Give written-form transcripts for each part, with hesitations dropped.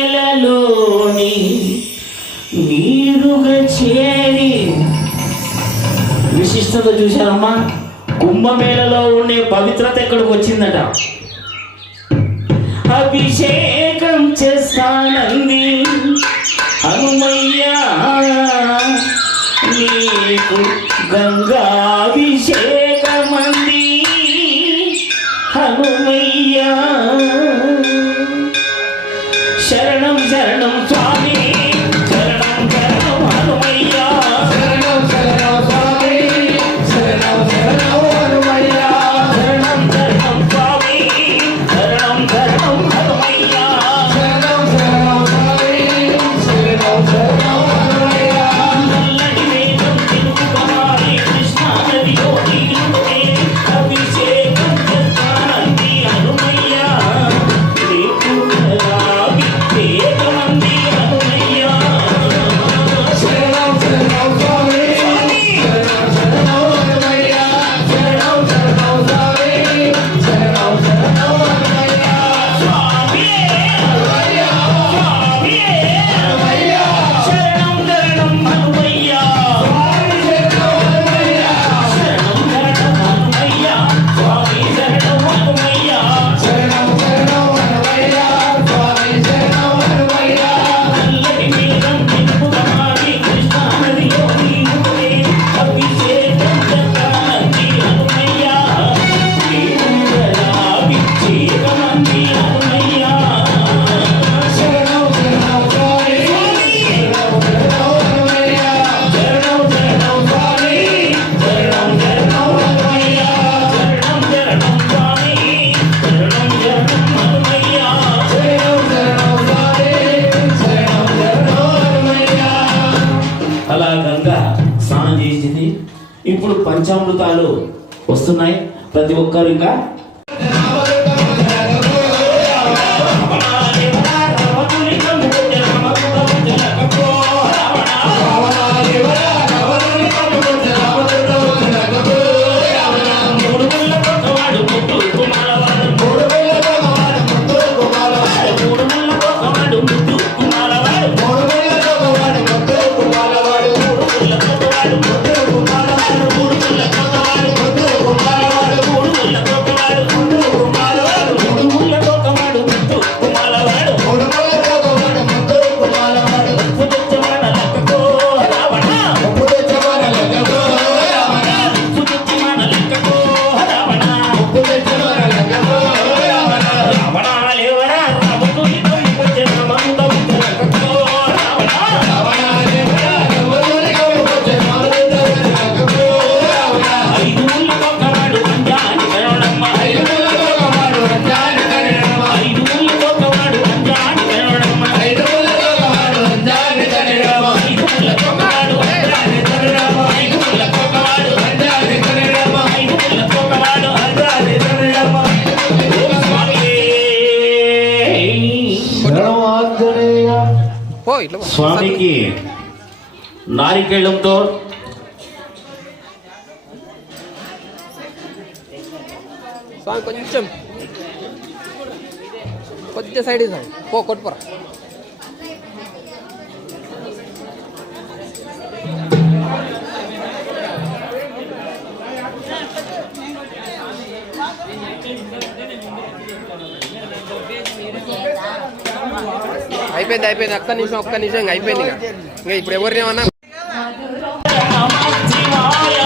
కుంభమేళలోని నీరుగా చేరి విశిష్టత చూశారమ్మా. కుంభమేళలో ఉండే పవిత్రత ఎక్కడికి వచ్చిందట. అభిషేకం చేస్తానంది హనుమయ్యా నీకు గంగాభిషేకమంది హనుమయ్యా. శరణం శరణం స్వామి శరణం శరణం హనుమయ్యా. శరణం శరణం స్వామి శరణం శరణం హనుమయ్యా. శరణం శరణం స్వామి శరణం శరణం హనుమయ్యా. శరణం శరణం స్వామి శరణం శరణం హనుమయ్యా. నల్లటి వేదం తెలుగువారి కృష్ణా నదిలో నీరునే అభిషేకం చేస్తానంది హనుమయ్యా. నీకు గంగాభిషేకమంది హనుమయ్యా. శరణం శరణం స్వామి శరణం శరణం హనుమయ్యా. శరణం శరణం స్వామి శరణం శరణం హనుమయ్యా. స్వామి హనుమయ్యా స్వామి హనుమయ్యా. శరణం శరణం హనుమయ్యా. స్వామి శరణం హనుమయ్యా. శరణం శరణం హనుమయ్యా. స్వామి శరణం హనుమయ్యా. శరణం శరణం హనుమయ్యా. స్వామి శరణం హనుమయ్యా. నల్లటి మేఘం నింపుగమాడి కృష్ణా నదిలో నీరునే అభిషేకం చేస్తానంది హనుమయ్యా. నీకు గంగాభిషేకమంది హనుమయ్యా. శరణం శరణం స్వామి శరణం శరణం హనుమయ్యా. శరణం శరణం స్వామి శరణం శరణం హనుమయ్యా. శరణం శరణం స్వామి శరణం శరణం హనుమయ్యా. శరణం శరణం స్వామి శరణం శరణం హనుమయ్యా. అలా గంగా స్నానం చేసింది. ఇప్పుడు పంచామృతాలు వస్తున్నాయి. ప్రతి ఒక్కరు ఇంకా స్వామికి నారికేళంతో స్వామి కొంచెం కొద్దిగా సైడ్ ఇస్తాను పో కొట్టుపోరా. అయిపోయింది ఒక్క నిమిషం ఇంకా అయిపోయింది. ఇంకా ఇప్పుడు ఎవరినేమన్నా శివాయ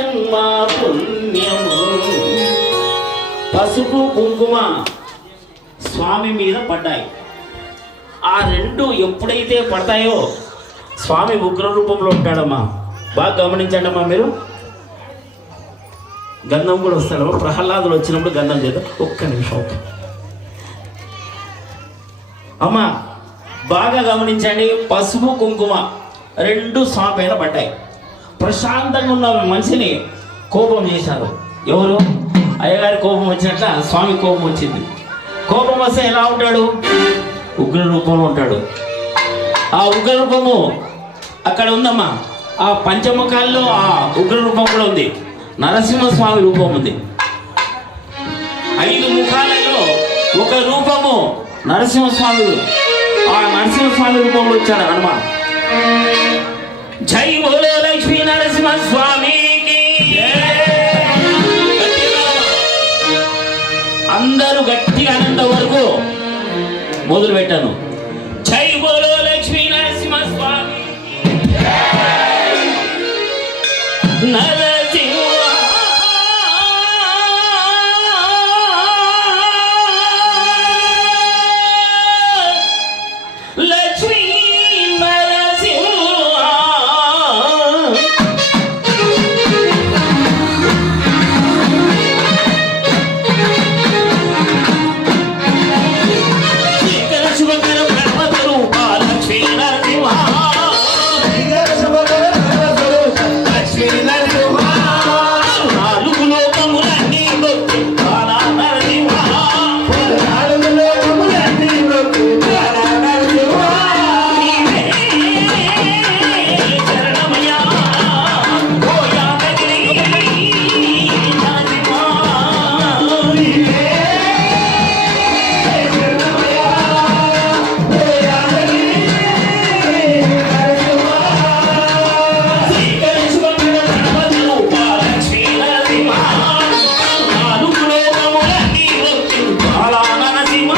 జన్మ పుణ్యము. పసుపు కుంకుమ స్వామి మీద పడ్డాయి. ఆ రెండు ఎప్పుడైతే పడతాయో స్వామి ఉగ్ర రూపంలో ఉంటాడమ్మా. బాగా గమనించండమ్మా మీరు. గంధం కూడా వస్తాడమ్మా. ప్రహ్లాదులు వచ్చినప్పుడు గంధం చేద్దాం. ఒక్క నిమిషం అమ్మా, బాగా గమనించండి. పసుపు కుంకుమ రెండు స్వామి పైన పడ్డాయి. ప్రశాంతంగా ఉన్న మనిషిని కోపం చేశారు. ఎవరు? అయ్యగారి కోపం వచ్చినట్ల స్వామి కోపం వచ్చింది. కోపం వస్తే ఎలా ఉంటాడు? ఉగ్ర రూపంలో ఉంటాడు. ఆ ఉగ్ర రూపము అక్కడ ఉందమ్మా. ఆ పంచముఖాల్లో ఆ ఉగ్ర రూపం కూడా ఉంది. నరసింహస్వామి రూపం ఉంది. 5 ముఖాలలో ఒక రూపము నరసింహస్వామి. ఆ నరసింహస్వామి రూపంలో వచ్చాడు హనుమాన్. జై బోలో లక్ష్మీ నరసింహస్వామికి. అందరూ గట్టిగా అనంత వరకు మొదలు పెట్టాను. జై బోలో లక్ష్మీ నరసింహస్వామి. నరసింహ లక్ష్మీ నరసింహ. శంకర శుభకర పర్వత రూప లక్ష్మీ నరసింహ. నాలుగు లోకములన్నీ భక్తి బాలా నరసింహ. నీవే శరణమయ్యా ఓ యాదగిరి నరసింహ. శ్రీకర శుభకర పర్వత రూప లక్ష్మీ నరసింహ. నాలుగు లోకములన్నీ భక్తి బాలా నరసింహ.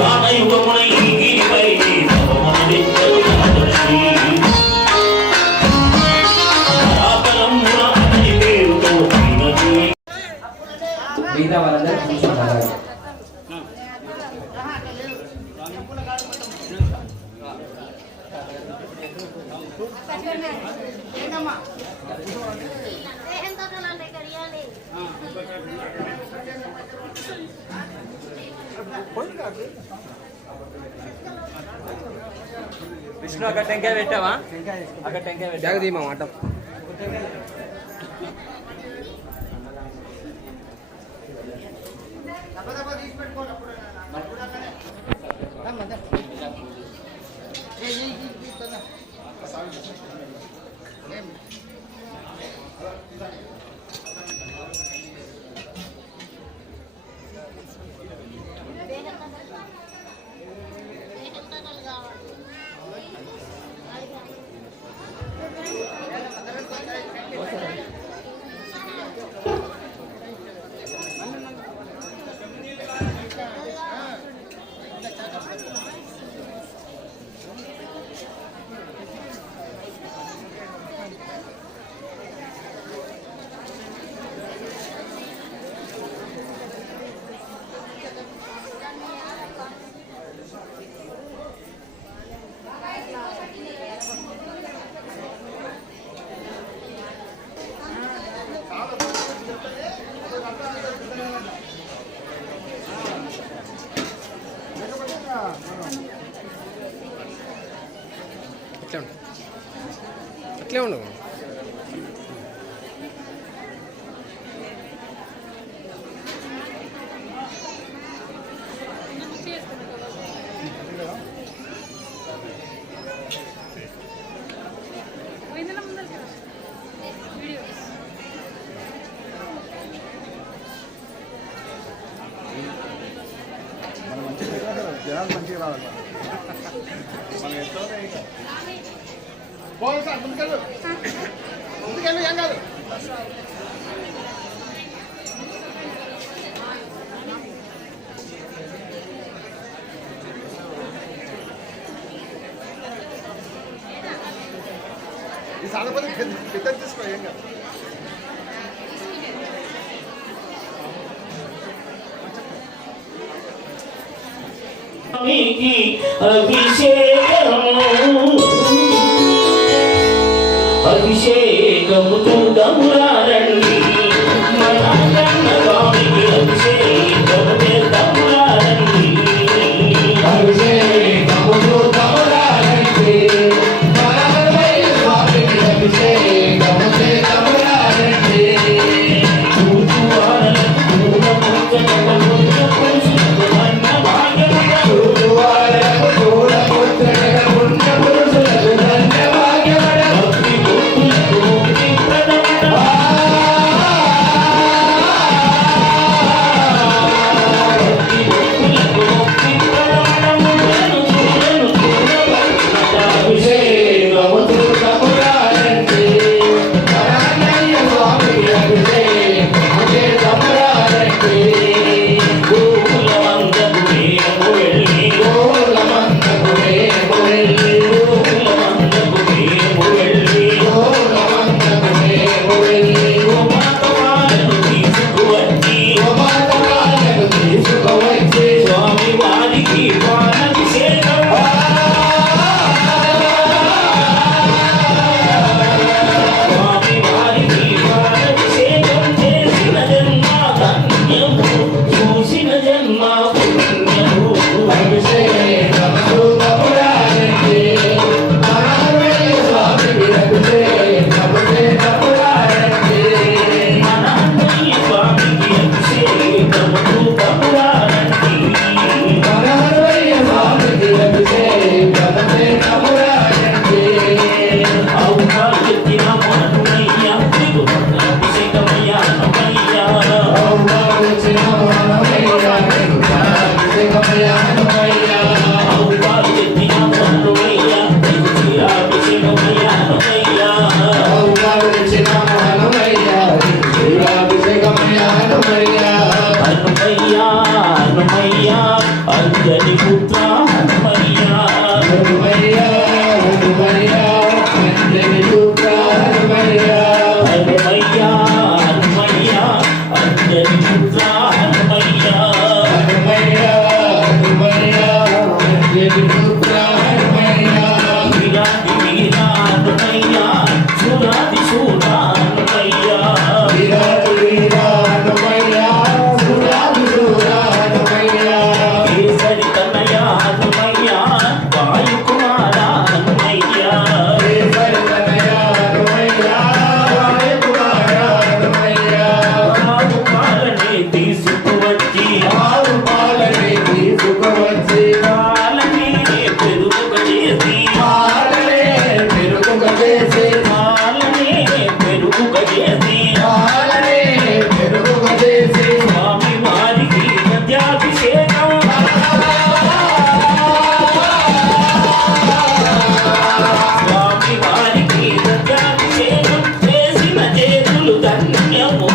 వానయుగమున ఈ గిరిపై తపమనించు నాదర్శి. పరాపరమున అతని పేరుతో అయినది. మిగతా వాళ్ళందరూ కూర్చోండి అలాగే. విష్ణు అక్కడ టెంకాయ పెట్టావా? అక్కడ టెంకాయ పెట్టావా? జాగదీమా మాట. అట్లే ఉండు. పోయిందల ముందర ఈ సాధపతి పెద్ద తీసుకో ఏం కాదు. స్వామికి అభిషేకము చూడమురారండి మన కన్న స్వామికి అభిషేకము చేద్దామురారండి అభిషేకము చూడమురారండి మనమై స్వామికి అభిషేకము చేద్దామురారండి. చూచువారలకు చూడముచ్చటకు పురుషులకు ధన్య భాగ్యముగా చూడువారకు చూడముచ్చటగా పుణ్య పురుషులకు ధన్య భాగ్యముగా. భక్తి భక్తులకు ముక్తి ప్రదముగా భక్తి భక్తులకు ముక్తి ప్రదములను చూడవలసినట అభిషేకము చూడమురారండి మనమయ్య స్వామికి అభిషేకము చేద్దామురారండి. గోకులమందకు మేము వెళ్ళి గోలమందకు మేము వెళ్ళి గోకులమందకు మేము వెళ్ళి గోలమందకు మేము వెళ్ళి గోమాతమాలను తీసుకువచ్చి గోమాతమాలను తీసుకువచ్చి స్వామి వారికి పానభిషేకం స్వామి వారికి పానభిషేకం చేసిన జన్మ ధన్యము చూసిన జన్మ పుణ్యము అభిషేకము చూడమురారండి మనమయ్య స్వామికి అభిషేకము చేద్దామురారండి. మన అన్నయ్య స్వామికి అభిషేకము చూడమురారండి మనమయ్య స్వామికి అభిషేకము చేద్దామురారండి. అవుతారు ఎత్తిన మొనటునయ్యా అభిషేకమయ్యా నమయ్యా వచ్చిన మనమయ్య అభిషేకమయ్య హనుమయ్య. అవుతారు ఎత్తిన మొనటునయ్యా అభిషేకమయ్యా నమయ్యా వచ్చిన హనుమయ్య అభిషేకమయ్య హనుమయ్య. హనుమయ్యా హనుమయ్యా అంజని పుత్ర హనుమయ్యా హనుమయ్య హనుమయ్య అంజని పుత్ర హనుమయ్య. హనుమయ్యా హనుమయ్యా అంజని పుత్ర హనుమయ్యా హనుమయ్య హనుమయ్య అంజని పుత్ర హనుమయ్య. వీరాది వీరా హనుమయ్యా సురాది శూరా హనుమయ్యా వీరాది వీర హనుమయ్య సురాది శూర హనుమయ్య. కేసరి కన్నయ్య హనుమయ్యా వాయుకుమార హనుమయ్యా కేసరితనయ హనుమయ్య వాయుకుమార హనుమయ్య. ఆవు పాలనే తీసుకువచ్చి ఆవు పాలనే తీసుకువచ్చి పాలనే పెరుగుగా చేసి పాలనే పెరుగుగా చేసి పాలనే పెరుగుగా చేసి పాలనే పెరుగుగా చేసి స్వామి వారికి గద్యాభిషేకం స్వామి వారికి గద్యాభిషేకం చేసిన చేతులు ధన్యము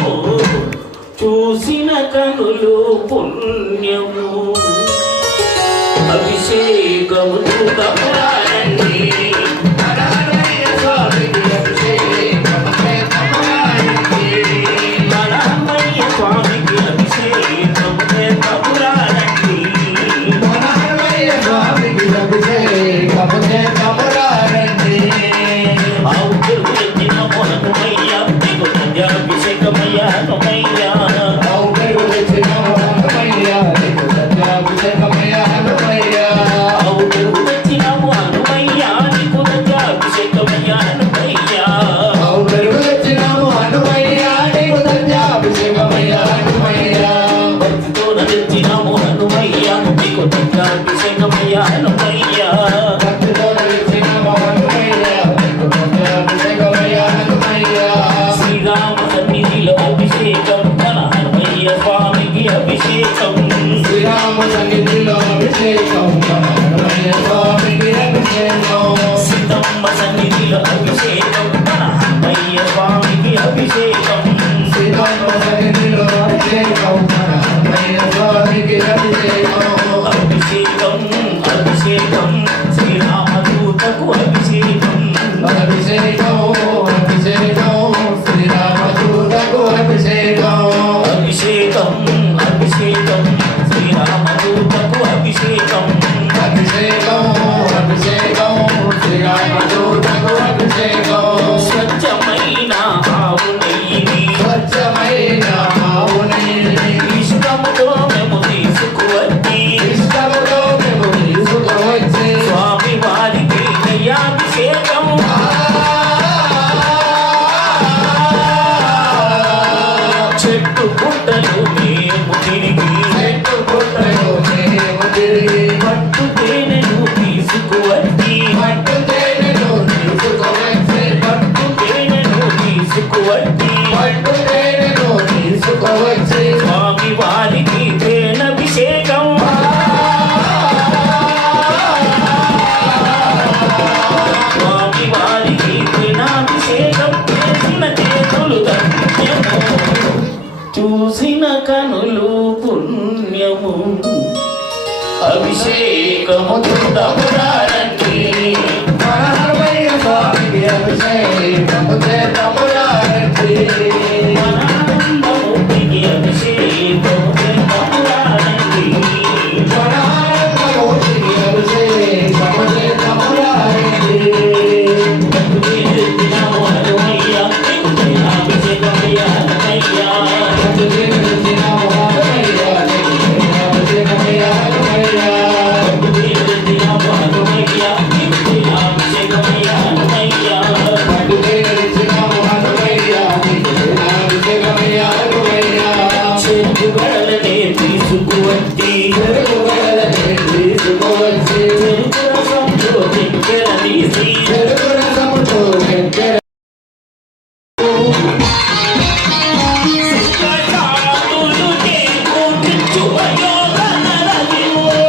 చూసిన కనులు పుణ్యము అభిషేకము చూడమురారండి మనమయ్య స్వామికి అభిషేకము చేద్దామురారండి. మన అమ్మయ్య స్వామికి అభిషేకము చేద్దామురారండి మనమయ్య స్వామికి అభిషేకము చేద్దామురారండి. ఆవు పెరుగు ఎత్తిన మొనటునయ్యా నీకు గద్యాభిషేకమయ్యా హనుమయ్యా ఆవు పెరుగు తెచ్చిన హనుమయ్య నీకు సత్యాభిషేకమయ్య హనుమయ్య. ఆవు పెరుగు తెచ్చినాము అభిషేకం శ్రీరామ సన్నిధిలో అభిషేకం మన అన్నయ్య స్వామికి అభిషేకం అభిషేకం అభిషేకం శ్రీరామదూతకు అభిషేకం అభిషేకం అభిషేకం శ్రీరామదూతకు అభిషేకం అభిషేకం అభిషేకం శ్రీరామదూతకు అభిషేకం అభిషేకం అభిషేకం శ్రీరామదూతకు అభిషేకం స్వచ్ఛమైన ఆవు నెయ్యిని స్వచ్ఛమైన ఆవు నెయ్యిని ఇష్టముతో మేము తీసుకువచ్చి ఇష్టముతో మేము తీసుకువచ్చి స్వామి వారికి నెయ్యాభిషేకం చెట్టు పుట్టలు మేము తిరిగి చెట్టు పుట్టలో మేము తిరిగి పట్టు తేనెను తీసుకువచ్చి పట్టు తేనెను తీసుకువచ్చి పట్టు తేనెను తీసుకువచ్చి పట్టు తేనెను తీసుకువచ్చి స్వామి వారికి తేనభిషేకం స్వామి వారికి తేనాభిషేకం చేసిన చేతులు ధన్యము చూసిన కనులు పుణ్యము అభిషేకము తమ్ముడారండి మనమయ్య స్వామికి అభిషేకము చేతమురారండి మనానందమూర్తికి అభిషేకము తమ్ముడారండి మనమూర్తికి అభిషేకము చేతమురారండి దినము హనుమయ్య నీకు తేనాభిషేకమయ్య హనుమయ్య దినము హనుమయ్య నీకు తేనాభిషేకమయ్య హనుమయ్య చెరుకుగడలనే తీసుకువచ్చి చెరుకు రసంతో చెక్కెర తీసి సుఖశాంతులు చేకూర్చు అయోధనరదివోడు.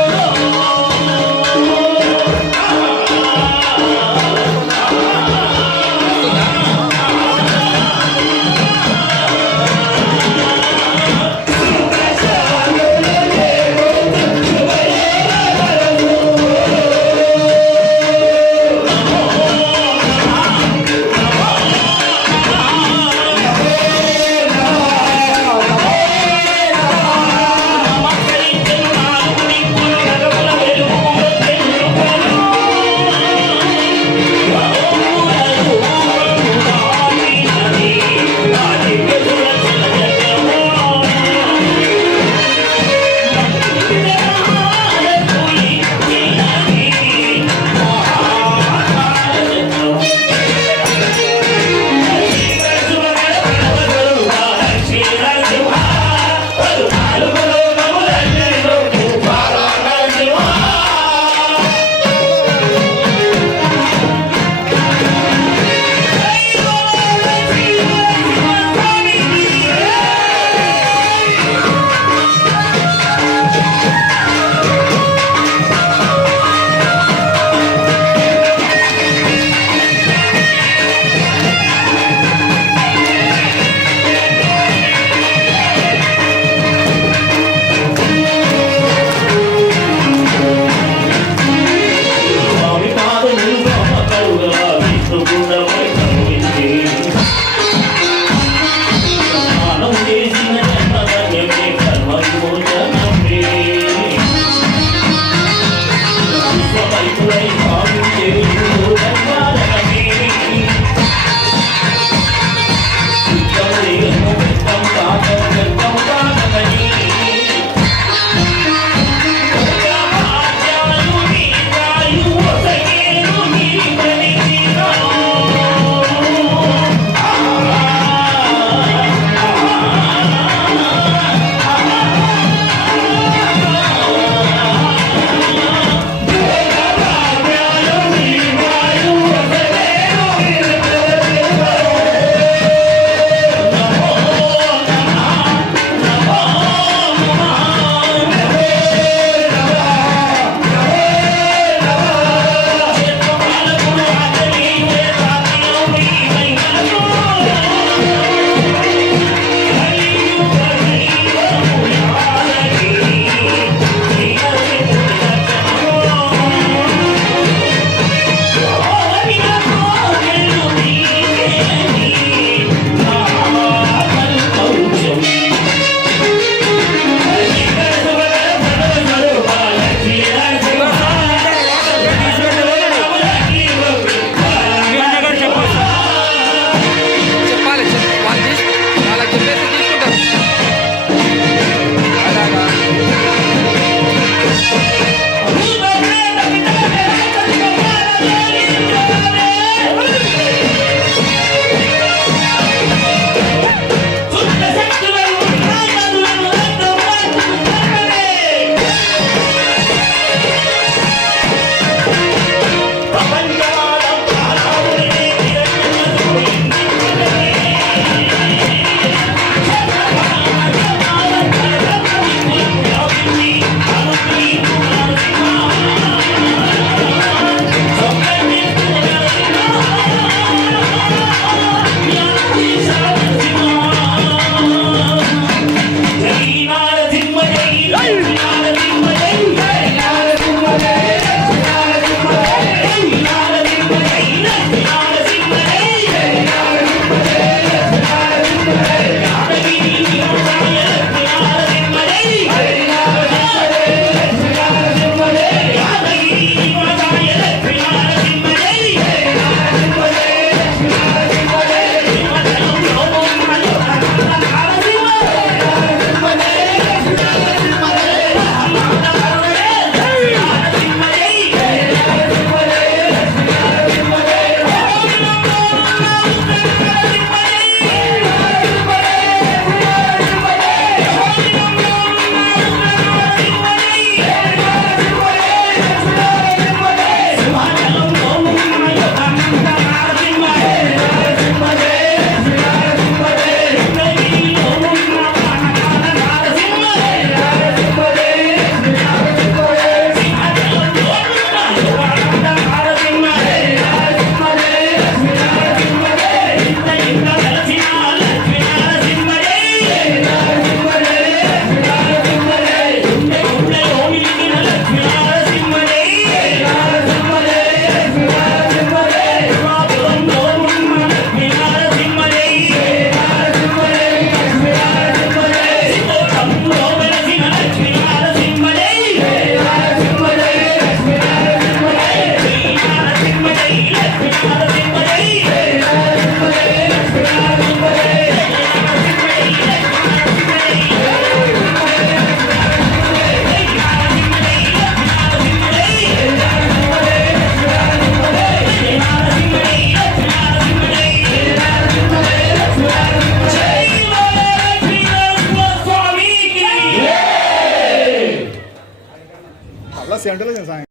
ఇంటెలిజెన్స్ ఆయన.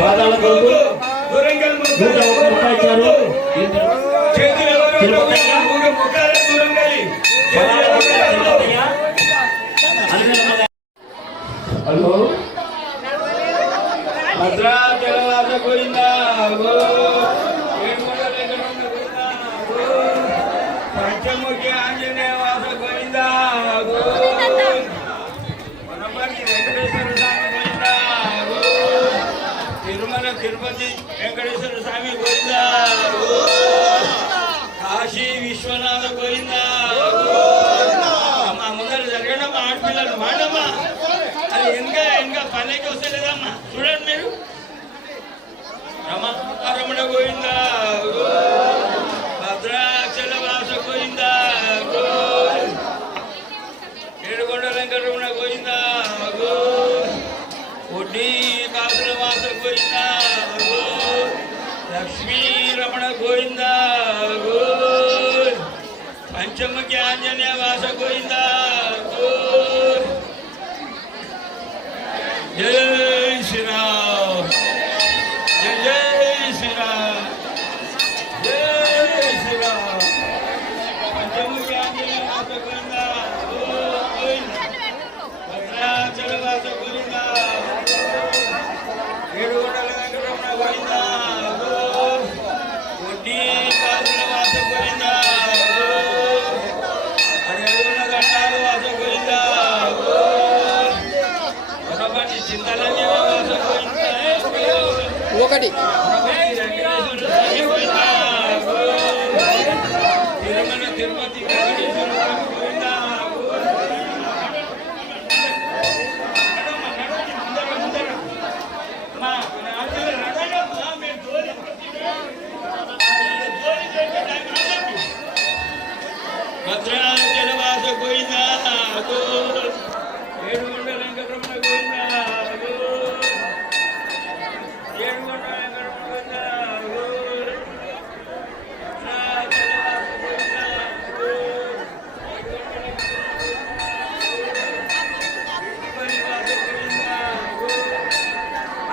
పాదాల కొరకు 101 రూపాయలు ఇచ్చారు. తిరుపతయ్య, తిరుపతయ్య, అన్నదమ్ముల హలో భద్రాచలవాస గోవిందా పంచముఖి ఆంజనేయ వాస గోవిందా వనపర్తి వెంకటేశ్వర స్వామి గోవిందా తిరుమల తిరుపతి వెంకటేశ్వర స్వామి గోవిందా కాశీ విశ్వనాథ గోవిందా అమ్మా ముందర జరగడమ్మా ఆడపిల్లలు వాడమ్మా అది ఇంకా పనికి వస్తలేదమ్మా చూడండి మీరు రమణ గోవిందా భద్రాచల వాస గోవిందా ఏడుకొండ వెంకటరమణ గోవిందా ఒడ్డీ కాసుల వాస గోవిందా లక్ష్మీ రమణ గోవిందా పంచముఖి ఆంజనేయ వాస గోవిందా జై శ్రీరామ్ జై జై శ్రీరామ్ జై శ్రీరామ్ పంచముఖి ఆంజనేయ వాస గోవిందా భద్రాచల వాస గోవిందా ఏడుకొండల వెంకటరమణ గోవిందా ఒడ్డీ కాసుల వాస గోవిందా అడవుల గంటాల వాస గోవిందా వనపర్తి చింతలంజన వాస గోవిందా ఒకటి తిరుమల తిరుపతి వెంకటేశ్వర స్వామి గోవిందా భద్రాచల వాస గోవిందా ఏడుకొండ వెంకటరమణ గోవిందా ఏడుకొండ వెంకటరమణ గోవిందా భద్రాచల వాస గోవిందా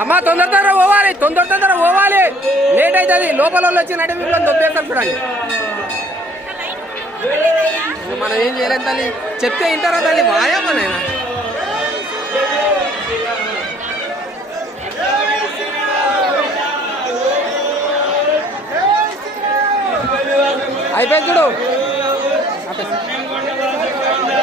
అమ్మా తొందర పోవాలి, తొందర పోవాలి, లేట్ అవుతుంది. లోపల వాళ్ళు వచ్చి నడి మిమ్మల్ని దొబ్బేస్తారు చూడండి. మనం ఏం చేయలేదు తల్లి, చెప్తే వింటారా తల్లి? వాయమ్మ నేను అయిపోయింది చూడు. కొండ వాస గోవిందా